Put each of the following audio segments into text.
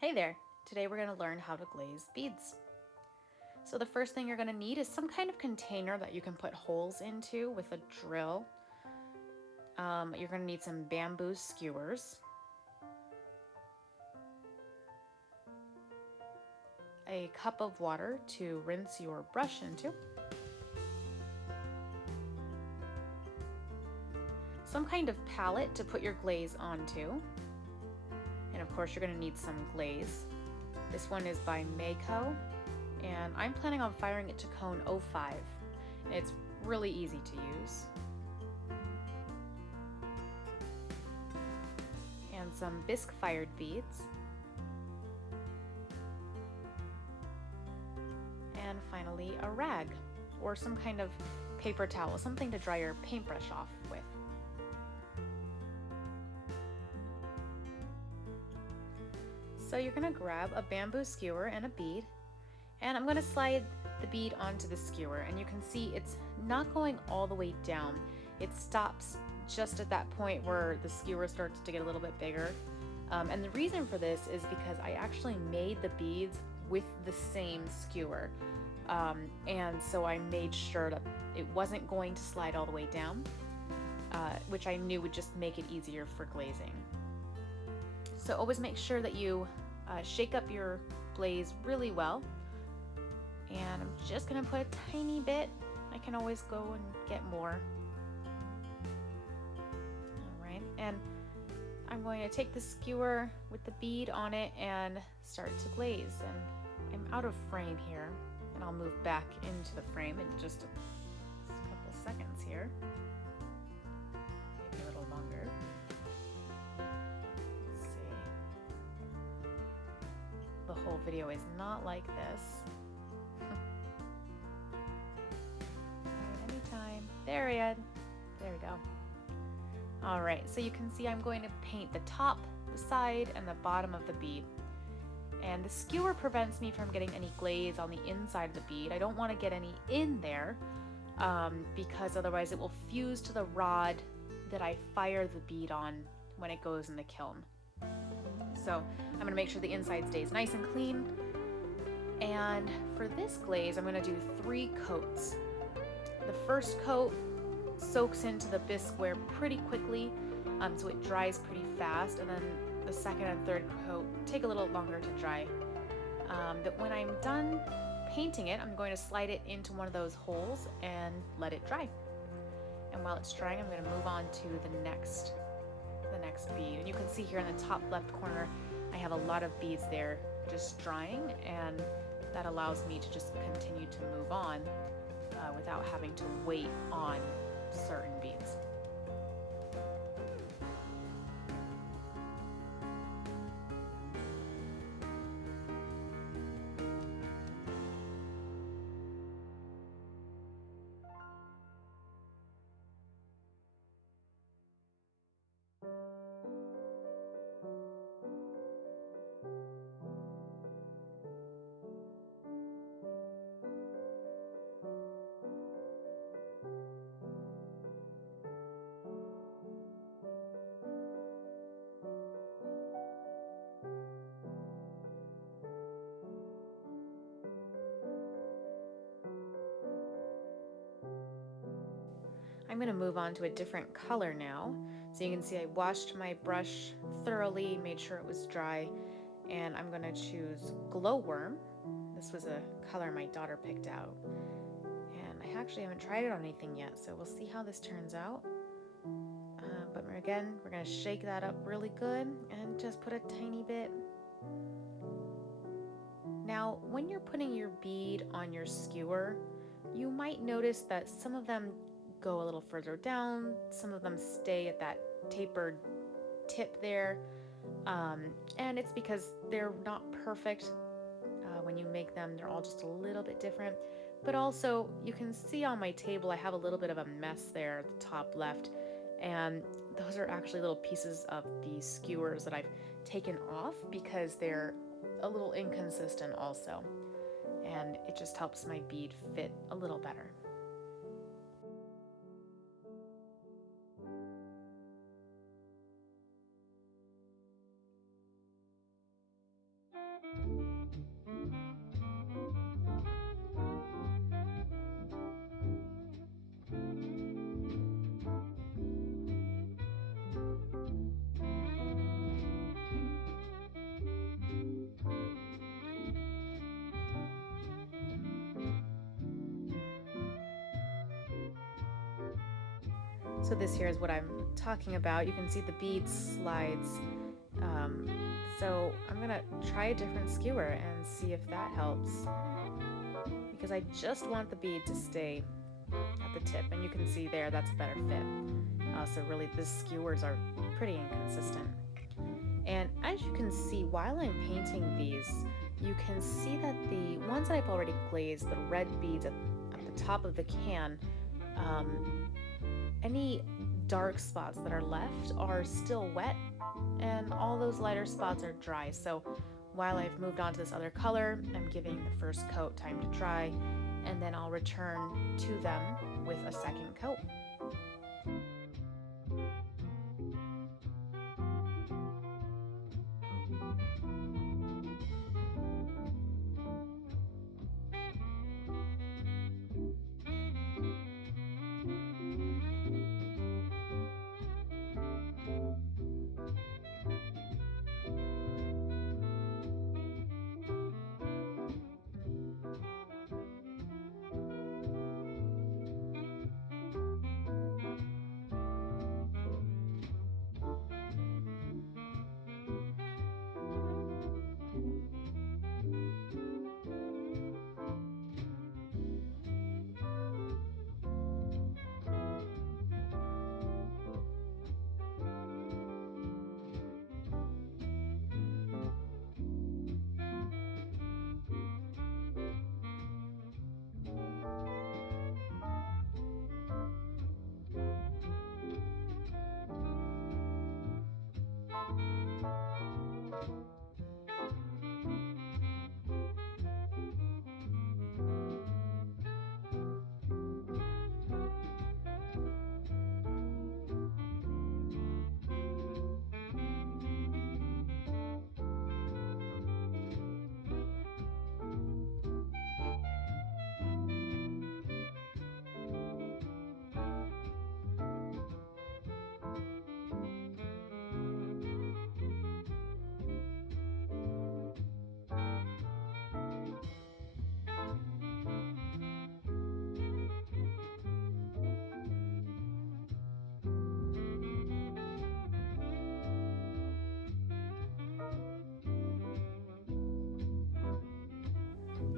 Hey there! Today we're going to learn how to glaze beads. So the first thing you're going to need is some kind of container that you can put holes into with a drill. You're going to need some bamboo skewers, a cup of water to rinse your brush into, some kind of palette to put your glaze onto, and of course you're going to need some glaze. This one is by Mako, and I'm planning on firing it to cone 05. It's really easy to use. And some bisque fired beads. And finally a rag or some kind of paper towel, something to dry your paintbrush off with. So you're going to grab a bamboo skewer and a bead, and I'm going to slide the bead onto the skewer, and you can see it's not going all the way down. It stops just at that point where the skewer starts to get a little bit bigger. And the reason for this is because I actually made the beads with the same skewer. And so I made sure that it wasn't going to slide all the way down, which I knew would just make it easier for glazing. So always make sure that you shake up your glaze really well. And I'm just gonna put a tiny bit. I can always go and get more. All right, and I'm going to take the skewer with the bead on it and start to glaze. And I'm out of frame here, and I'll move back into the frame in just a couple seconds here. Maybe a little longer. Let's see. The whole video is not like this. Anytime. There we go. All right, so you can see I'm going to paint the top, the side, and the bottom of the bead. And the skewer prevents me from getting any glaze on the inside of the bead. I don't want to get any in there because otherwise it will fuse to the rod that I fire the bead on when it goes in the kiln. So I'm going to make sure the inside stays nice and clean. And for this glaze, I'm going to do 3 coats. The first coat soaks into the BISQUEWARE pretty quickly, so it dries pretty fast, and then the second and third coat take a little longer to dry. But when I'm done painting it, I'm going to slide it into one of those holes and let it dry. And while it's drying, I'm going to move on to the next bead. And you can see here in the top left corner, I have a lot of beads there just drying, and that allows me to just continue to move on without having to wait on certain beads. I'm going to move on to a different color now. So you can see I washed my brush thoroughly, made sure it was dry, and I'm going to choose Glowworm. This was a color my daughter picked out. And I actually haven't tried it on anything yet, so we'll see how this turns out. But again, we're going to shake that up really good and just put a tiny bit. Now, when you're putting your bead on your skewer, you might notice that some of them go a little further down, some of them stay at that tapered tip there, and it's because they're not perfect. When you make them, they're all just a little bit different. But also, you can see on my table I have a little bit of a mess there at the top left, and those are actually little pieces of the skewers that I've taken off because they're a little inconsistent also, and it just helps my bead fit a little better. So this here is what I'm talking about. You can see the bead slides. So I'm gonna try a different skewer and see if that helps, because I just want the bead to stay at the tip, and you can see there that's a better fit. So really the skewers are pretty inconsistent. And as you can see, while I'm painting these, you can see that the ones that I've already glazed, the red beads at the top of the can, any dark spots that are left are still wet, and all those lighter spots are dry. So while I've moved on to this other color, I'm giving the first coat time to dry, and then I'll return to them with a second coat.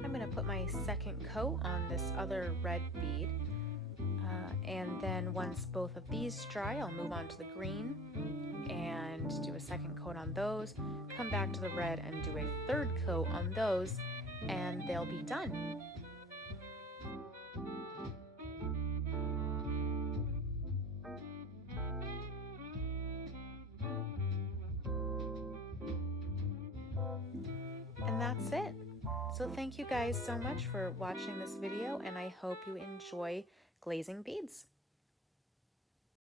I'm going to put my second coat on this other red bead, and then once both of these dry, I'll move on to the green and do a second coat on those, come back to the red and do a third coat on those, and they'll be done. And that's it. So thank you guys so much for watching this video, and I hope you enjoy glazing beads.